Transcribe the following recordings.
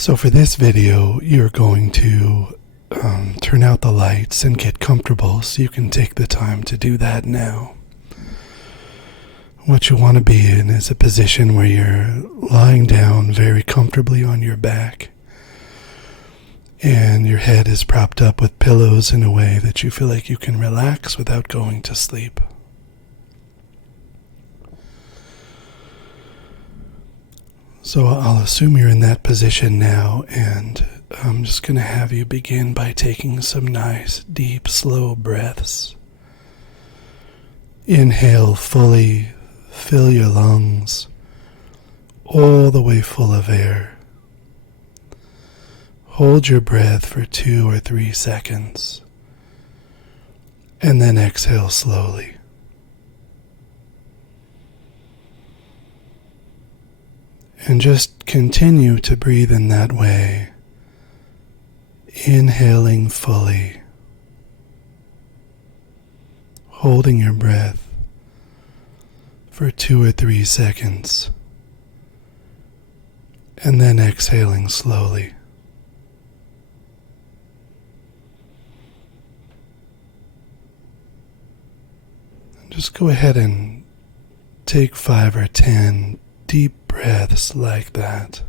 So for this video, you're going to turn out the lights and get comfortable so you can take the time to do that now. What you want to be in is a position where you're lying down very comfortably on your back and your head is propped up with pillows in a way that you feel like you can relax without going to sleep. So I'll assume you're in that position now, and I'm just going to have you begin by taking some nice, deep, slow breaths. Inhale fully, fill your lungs all the way full of air. Hold your breath for 2 or 3 seconds, and then exhale slowly. And just continue to breathe in that way, inhaling fully, holding your breath for 2 or 3 seconds, and then exhaling slowly. Just go ahead and take 5 or 10 deep breaths like that.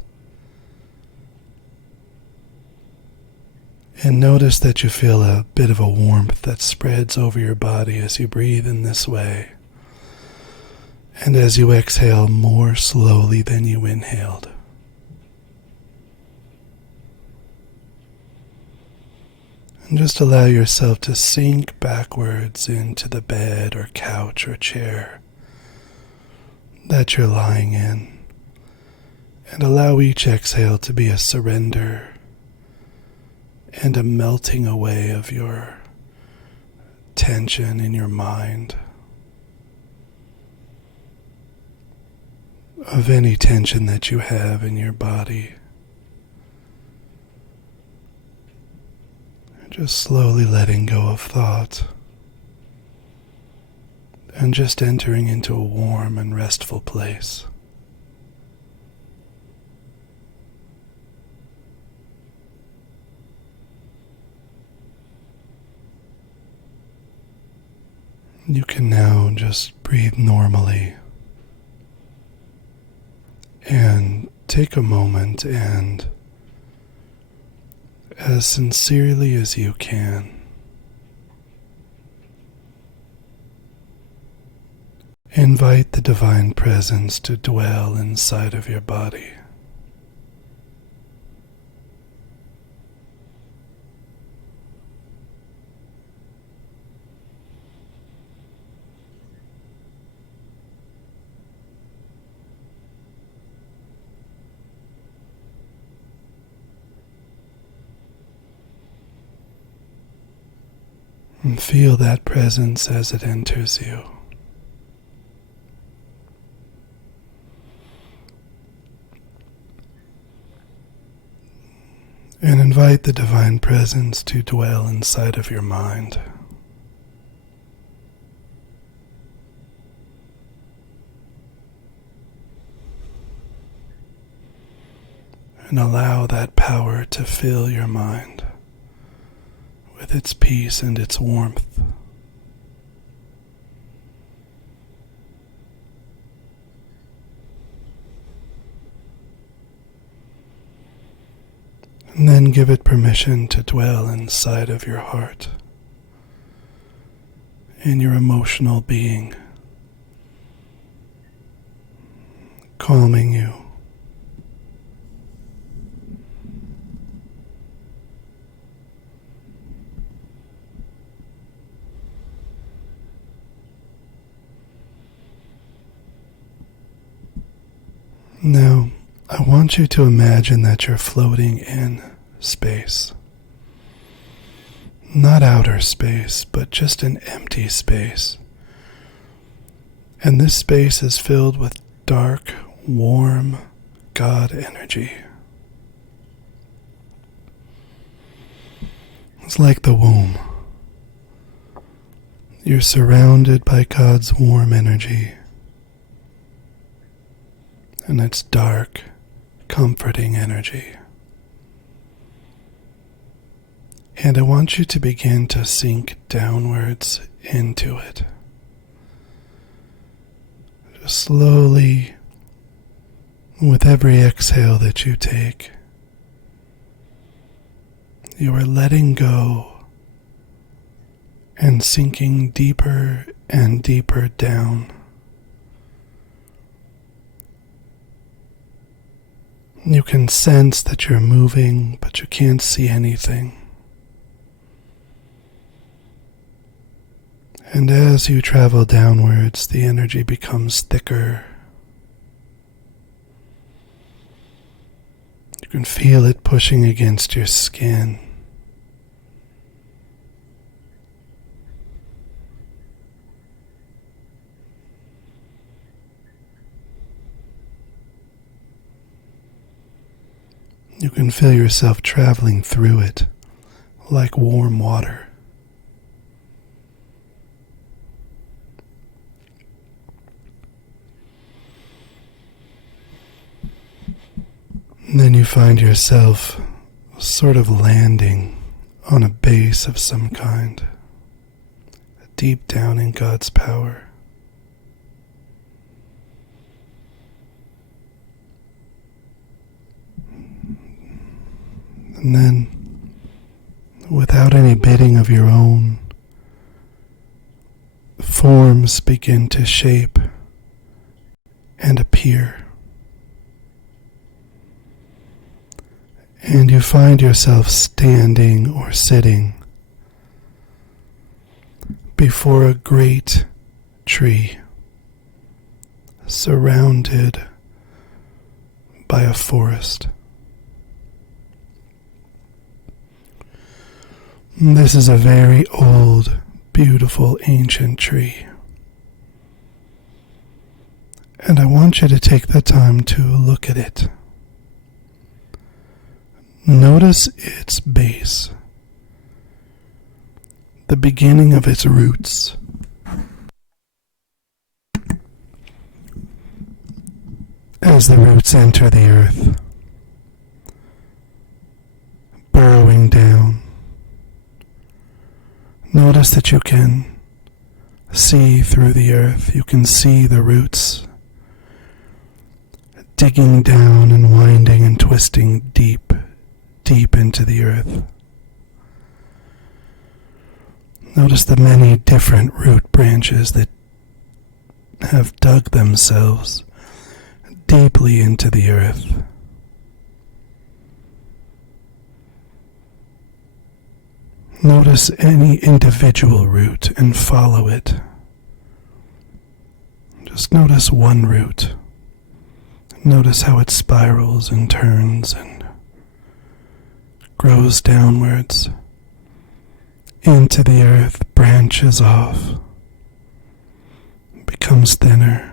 And notice that you feel a bit of a warmth that spreads over your body as you breathe in this way. And as you exhale more slowly than you inhaled. And just allow yourself to sink backwards into the bed or couch or chair that you're lying in, and allow each exhale to be a surrender and a melting away of your tension in your mind, of any tension that you have in your body. Just slowly letting go of thought and just entering into a warm and restful place. You can now just breathe normally and take a moment and, as sincerely as you can, invite the Divine Presence to dwell inside of your body. And feel that presence as it enters you. And invite the Divine Presence to dwell inside of your mind. And allow that power to fill your mind with its peace and its warmth. And then give it permission to dwell inside of your heart, in your emotional being, calming you. Now, I want you to imagine that you're floating in space. Not outer space, but just an empty space. And this space is filled with dark, warm God energy. It's like the womb. You're surrounded by God's warm energy. And it's dark, comforting energy. And I want you to begin to sink downwards into it. Just slowly, with every exhale that you take, you are letting go and sinking deeper and deeper down. You can sense that you're moving, but you can't see anything. And as you travel downwards, the energy becomes thicker. You can feel it pushing against your skin. You can feel yourself traveling through it like warm water. And then you find yourself sort of landing on a base of some kind, deep down in God's power. And then, without any bidding of your own, forms begin to shape and appear. And you find yourself standing or sitting before a great tree, surrounded by a forest. This is a very old, beautiful, ancient tree. And I want you to take the time to look at it. Notice its base, the beginning of its roots. As the roots enter the earth, burrowing down, notice that you can see through the earth. You can see the roots digging down and winding and twisting deep into the earth. Notice the many different root branches that have dug themselves deeply into the earth. Notice any individual root and follow it. Just notice one root. Notice how it spirals and turns and grows downwards into the earth, branches off, becomes thinner,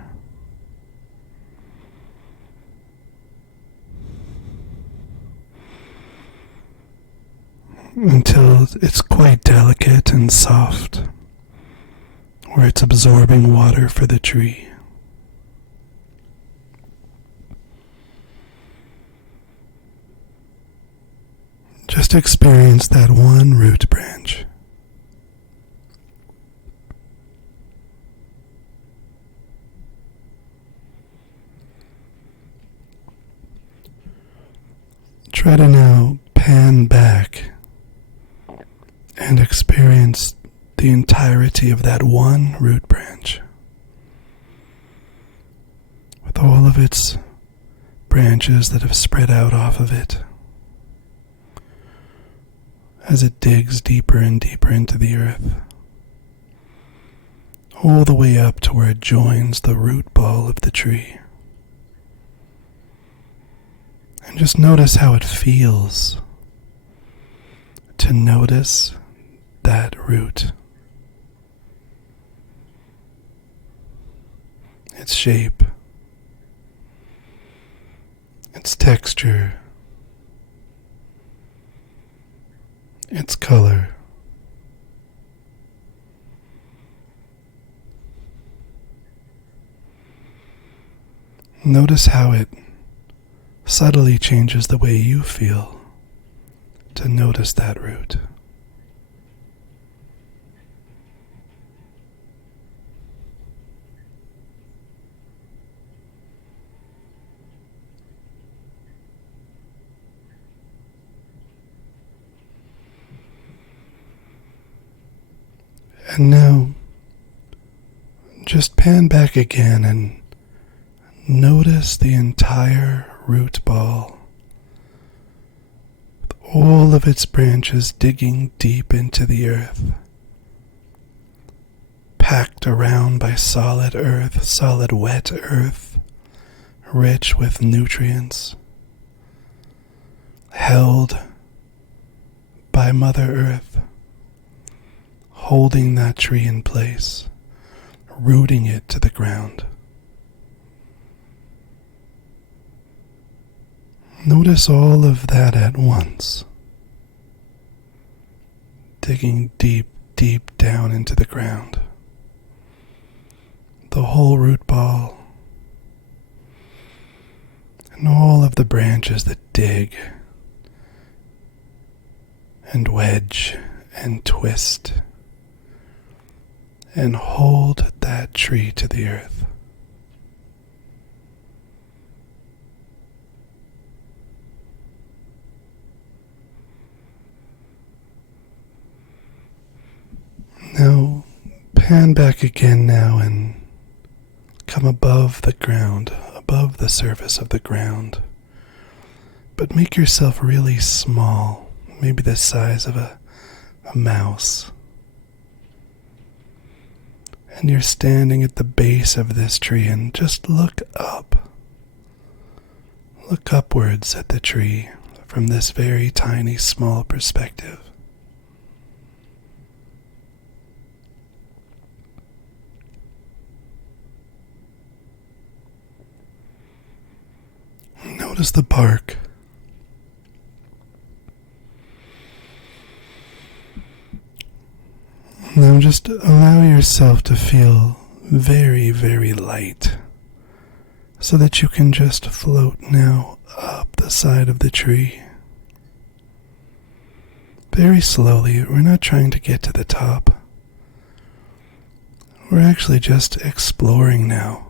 until it's quite delicate and soft, where it's absorbing water for the tree. Just experience that one root branch. Try to now pan back and experience the entirety of that one root branch, with all of its branches that have spread out off of it, as it digs deeper and deeper into the earth, all the way up to where it joins the root ball of the tree. And just notice how it feels to notice that root, its shape, its texture, its color. Notice how it subtly changes the way you feel to notice that root. And now, just pan back again and notice the entire root ball, with all of its branches digging deep into the earth, packed around by solid earth, solid wet earth, rich with nutrients, held by Mother Earth, holding that tree in place, rooting it to the ground. Notice all of that at once, digging deep, deep down into the ground. The whole root ball, and all of the branches that dig and wedge and twist and hold that tree to the earth. Now, pan back again now and come above the ground, above the surface of the ground. But make yourself really small, maybe the size of a mouse. And you're standing at the base of this tree and just look up. Look upwards at the tree from this very tiny, small perspective. Notice the bark. Now just allow yourself to feel very, very light so that you can just float now up the side of the tree. Very slowly. We're not trying to get to the top. We're actually just exploring now.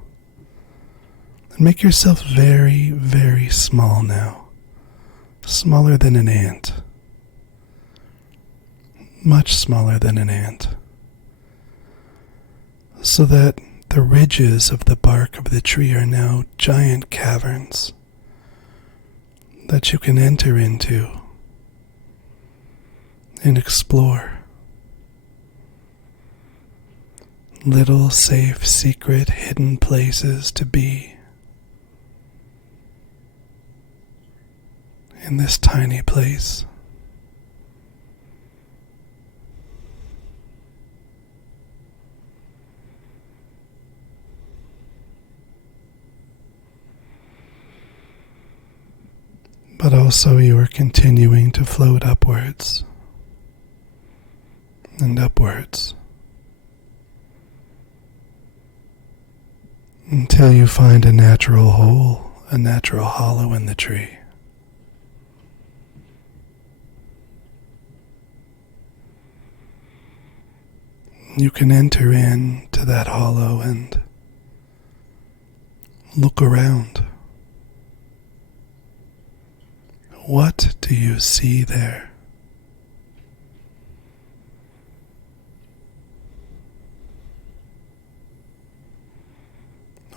And make yourself very, very small now. Smaller than an ant. Much smaller than an ant. So that the ridges of the bark of the tree are now giant caverns that you can enter into and explore. Little safe, secret, hidden places to be in this tiny place. But also you are continuing to float upwards and upwards until you find a natural hole, a natural hollow in the tree. You can enter into that hollow and look around. What do you see there?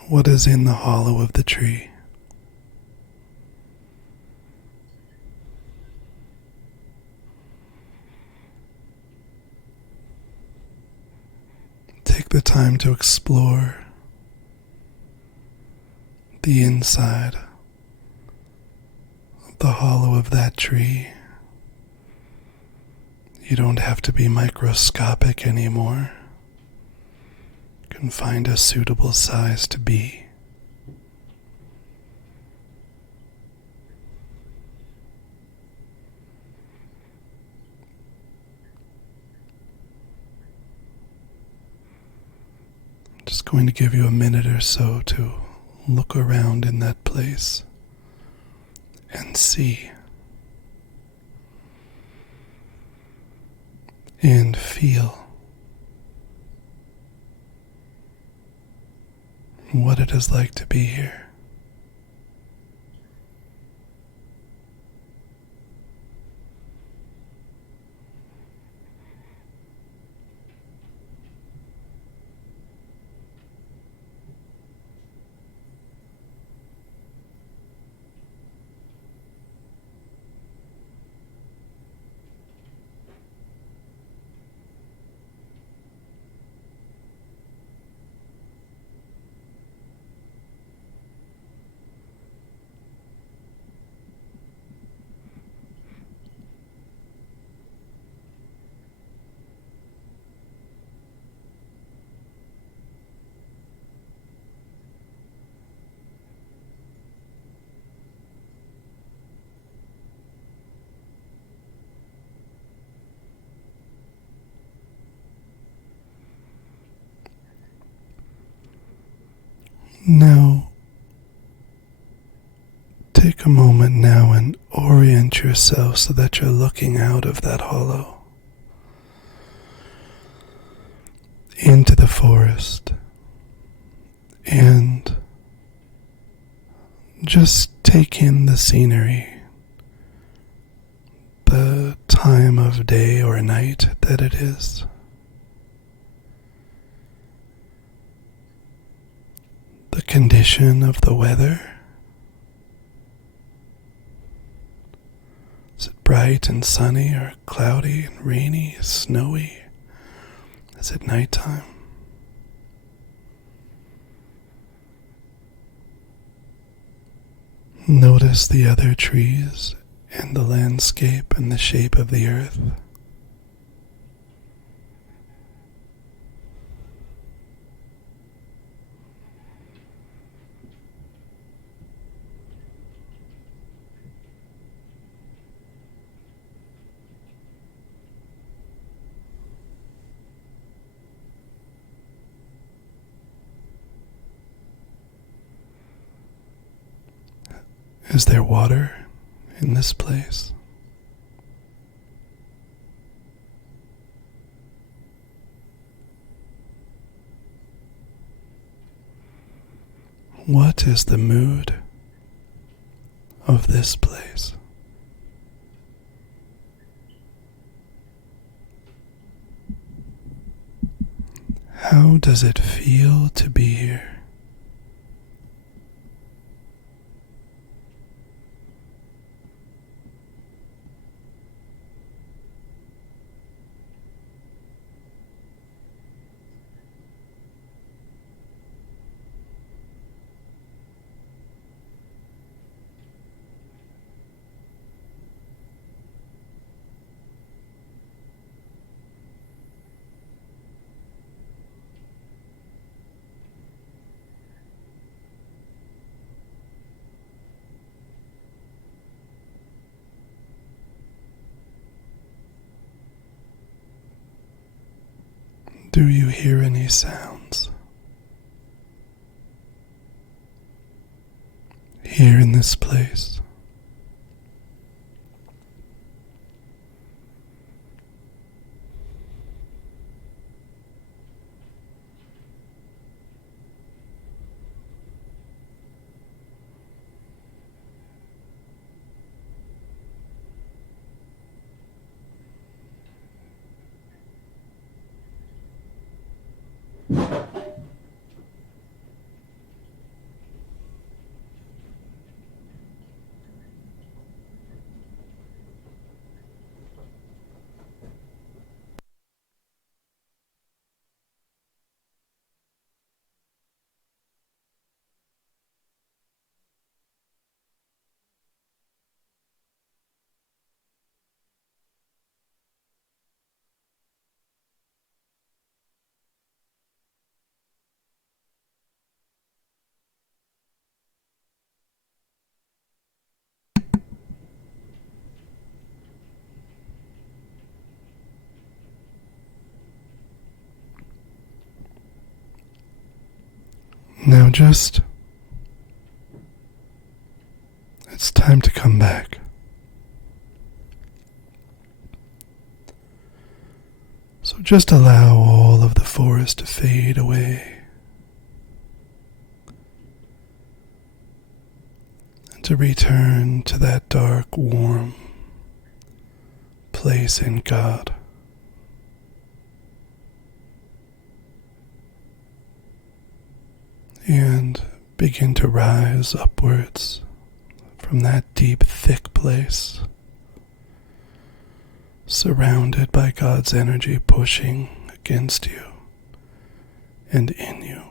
What is in the hollow of the tree? Take the time to explore the inside of the hollow of that tree. You don't have to be microscopic anymore. You can find a suitable size to be. I'm just going to give you a minute or so to look around in that place and see and feel what it is like to be here. Now, take a moment now and orient yourself so that you're looking out of that hollow into the forest, and just take in the scenery, the time of day or night that it is. The condition of the weather. Is it bright and sunny or cloudy and rainy, snowy? Is it nighttime? Notice the other trees and the landscape and the shape of the earth. Is there water in this place? What is the mood of this place? How does it feel to be here? Do you hear any sounds? Here in this place? Now it's time to come back. So just allow all of the forest to fade away and to return to that dark, warm place in God. And begin to rise upwards from that deep, thick place, surrounded by God's energy pushing against you and in you.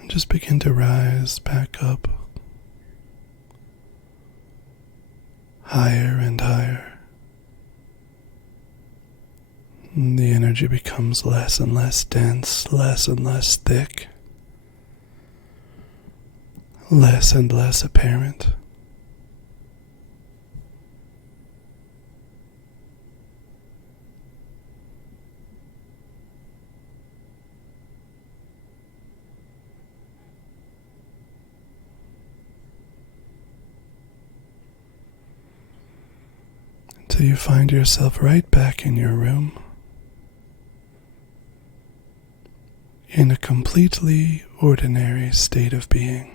And just begin to rise back up, higher and higher. And the energy becomes less and less dense, less and less thick, less and less apparent. until you find yourself right back in your room, in a completely ordinary state of being.